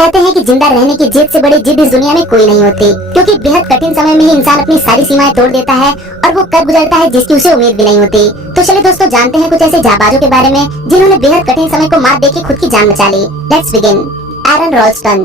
कहते हैं कि जिंदा रहने की जिद से बड़ी जिद इस दुनिया में कोई नहीं होती, क्योंकि बेहद कठिन समय में ही इंसान अपनी सारी सीमाएं तोड़ देता है और वो कब गुजरता है जिसकी उसे उम्मीद भी नहीं होती। तो चलिए दोस्तों, जानते हैं कुछ ऐसे जाबाजों के बारे में जिन्होंने बेहद कठिन समय को मात देके खुद की जान बचा ली। Let's begin. एरन रॉल्स्टन।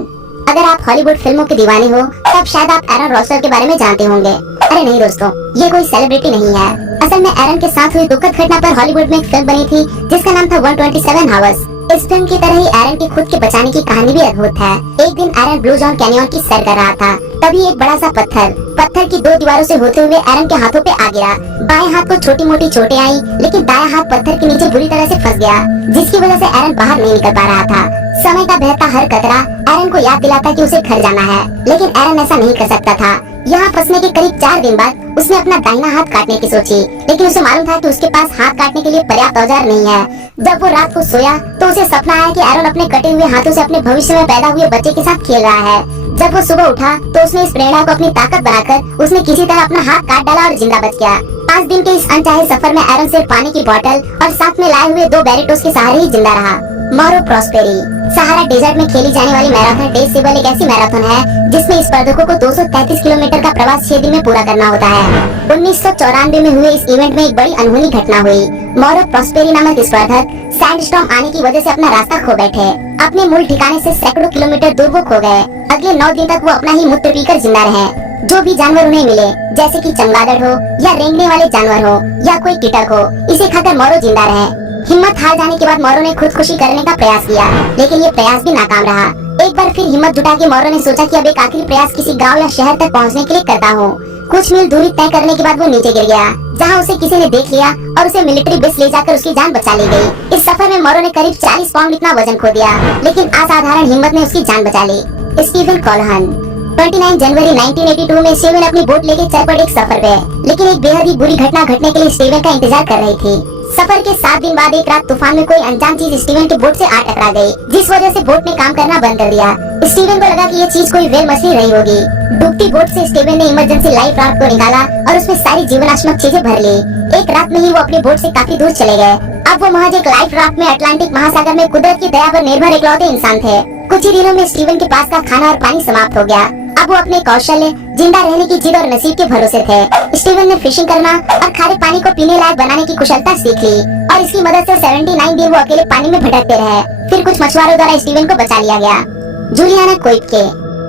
अगर आप हॉलीवुड फिल्मों के दीवाने हो तब शायद आप एरन रॉल्स्टन के बारे में जानते होंगे। अरे नहीं दोस्तों, ये कोई सेलिब्रिटी नहीं है। असल में एरन के साथ हुई दुखद घटना पर हॉलीवुड में एक फिल्म बनी थी जिसका नाम था 127 हावर्स। इस फिल्म की तरह ही एरन की खुद के बचाने की कहानी भी अद्भुत है। एक दिन एरन ब्लू जॉन कैनियन की सैर कर रहा था, तभी एक बड़ा सा पत्थर की 2 दीवारों से होते हुए एरन के हाथों पे आ गिरा। बाएं हाथ को छोटी मोटी चोटें आई, लेकिन दायां हाथ पत्थर के नीचे बुरी तरह से फंस गया, जिसकी वजह से एरन बाहर नहीं निकल पा रहा था। समय का बहता हर कतरा एरन को याद दिलाता कि उसे घर जाना है, लेकिन एरन ऐसा नहीं कर सकता था। यहाँ फंसने के करीब 4 दिन बाद उसने अपना दाहिना हाथ काटने की सोची, लेकिन उसे मालूम था कि उसके पास हाथ काटने के लिए पर्याप्त औजार नहीं है। जब वो रात को सोया तो उसे सपना आया कि एरन अपने कटे हुए हाथों से अपने भविष्य में पैदा हुए बच्चे के साथ खेल रहा है। जब वो सुबह उठा तो उसने इस प्रेरणा को अपनी ताकत बनाकर उसने किसी तरह अपना हाथ काट डाला और जिंदा बच गया। 5 दिन के इस अनचाहे सफर में एरन सिर्फ पानी की बोतल और साथ में लाए हुए 2 बैरिटोस के सहारे ही जिंदा रहा। मौरो प्रॉस्पेरी। सहारा डेजर्ट में खेली जाने वाली मैराथन टेस्ट सेबल एक ऐसी मैराथन है जिसमें स्पर्धकों को 233 किलोमीटर का प्रवास 6 दिन में पूरा करना होता है। 1994 में हुए इस इवेंट में एक बड़ी अनहोनी घटना हुई। मौरो प्रॉस्पेरी नामक स्पर्धक सैंडस्टॉर्म आने की वजह से अपना रास्ता खो बैठे। अपने मूल ठिकाने से सैकड़ों किलोमीटर दूर वो खो गए। अगले 9 दिन तक वो अपना ही मूत्र पीकर जिंदा रहे। जो भी जानवर उन्हें मिले, जैसे कि चमगादड़ हो या रेंगने वाले जानवर हो या कोई कीटक हो, इसे खाकर मौरो जिंदा रहे। हिम्मत हार जाने के बाद मौरो ने खुदकुशी करने का प्रयास किया, लेकिन ये प्रयास भी नाकाम रहा। एक बार फिर हिम्मत जुटा के मौरो ने सोचा कि अब एक आखिरी प्रयास किसी गांव या शहर तक पहुंचने के लिए करता हूँ। कुछ मील दूरी तय करने के बाद वो नीचे गिर गया, जहाँ उसे किसी ने देख लिया और उसे मिलिट्री बेस ले जाकर उसकी जान बचा ली गई। इस सफर में मौरो ने करीब 40 पाउंड इतना वजन खो दिया, लेकिन असाधारण हिम्मत ने उसकी जान बचा ली। स्टीवन कोलहन। 29 जनवरी 1982 में स्टीवन अपनी बोट लेके चल पड़े एक सफर पे, लेकिन एक बेहद ही बुरी घटना घटने के लिए स्टीवन का इंतजार कर रही थी। सफर के 7 दिन बाद एक रात तूफान में कोई अनजान चीज स्टीवन की बोट से आ टकरा गई, जिस वजह से बोट ने काम करना बंद कर दिया। स्टीवन को लगा कि ये चीज कोई व्हेल मछली रही होगी। डूबती बोट से स्टीवन ने इमरजेंसी लाइफ राफ्ट को निकाला और उसमें सारी जीवनाश्मक चीजें भर ली। एक रात में ही वो अपनी बोट से काफी दूर चले गए। अब वो महज एक लाइफ राफ्ट में अटलांटिक महासागर में कुदरत की दया पर निर्भर इकलौते इंसान थे। कुछ ही दिनों में स्टीवन के पास का खाना और पानी समाप्त हो गया। अब वो अपने कौशल्य, जिंदा रहने की जिद और नसीब के भरोसे थे। स्टीवन ने फिशिंग करना और खारे पानी को पीने लायक बनाने की कुशलता सीख ली और इसकी मदद से 79 दिन वो अकेले पानी में भटकते रहे। फिर कुछ मछुआरों द्वारा स्टीवन को बचा लिया गया। जूलियाना कोइटके।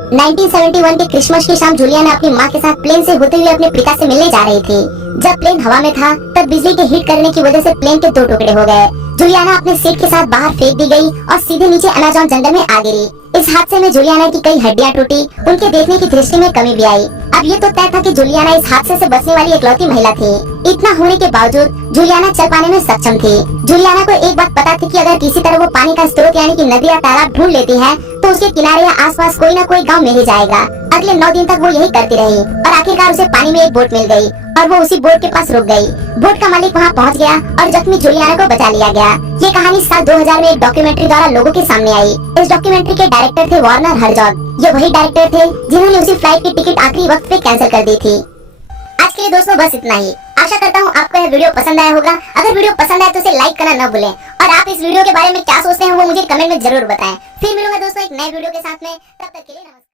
1971 के क्रिसमस की शाम जूलियाना अपनी माँ के साथ प्लेन से होते हुए अपने पिता से मिलने जा रही थी। जब प्लेन हवा में था तब बिजली के हिट करने की वजह से प्लेन के 2 टुकड़े हो गए। जूलियाना अपने सीट के साथ बाहर फेंक दी गई और सीधे नीचे अमेज़न जंगल में आ गिरी। इस हादसे में जूलियाना की कई हड्डियां टूटी, उनके देखने की दृष्टि में कमी भी आई। अब ये तो तय था कि जूलियाना इस हादसे से बचने वाली इकलौती महिला थी। इतना होने के बावजूद जूलियाना चल पाने में सक्षम थी। जूलियाना को एक बात पता थी कि अगर किसी तरह वो पानी का स्रोत यानी कि नदी या तालाब ढूंढ लेती है तो उसके किनारे या आसपास कोई न कोई गांव मिल ही जाएगा। अगले 9 दिन तक वो यही करती रही और आखिरकार उसे पानी में एक बोट मिल गई और वो उसी बोट के पास रुक गई। बोट का मालिक वहाँ पहुँच गया और जख्मी जूलियाना को बचा लिया गया। ये कहानी साल 2000 में एक डॉक्यूमेंट्री द्वारा लोगों के सामने आई। इस डॉक्यूमेंट्री के डायरेक्टर थे वार्नर हर्जॉग। ये वही डायरेक्टर थे जिन्होंने उसी फ्लाइट की टिकट आखिरी वक्त पे कैंसिल कर दी थी। आज के लिए दोस्तों बस इतना ही। आशा करता हूँ आपको यह वीडियो पसंद आया होगा। अगर वीडियो पसंद आए तो इसे लाइक करना न भूलें और आप इस वीडियो के बारे में क्या सोचते हैं वो मुझे कमेंट में जरूर बताएं। फिर मिलूंगा दोस्तों एक नए वीडियो के साथ में, तब तक के लिए नमस्कार।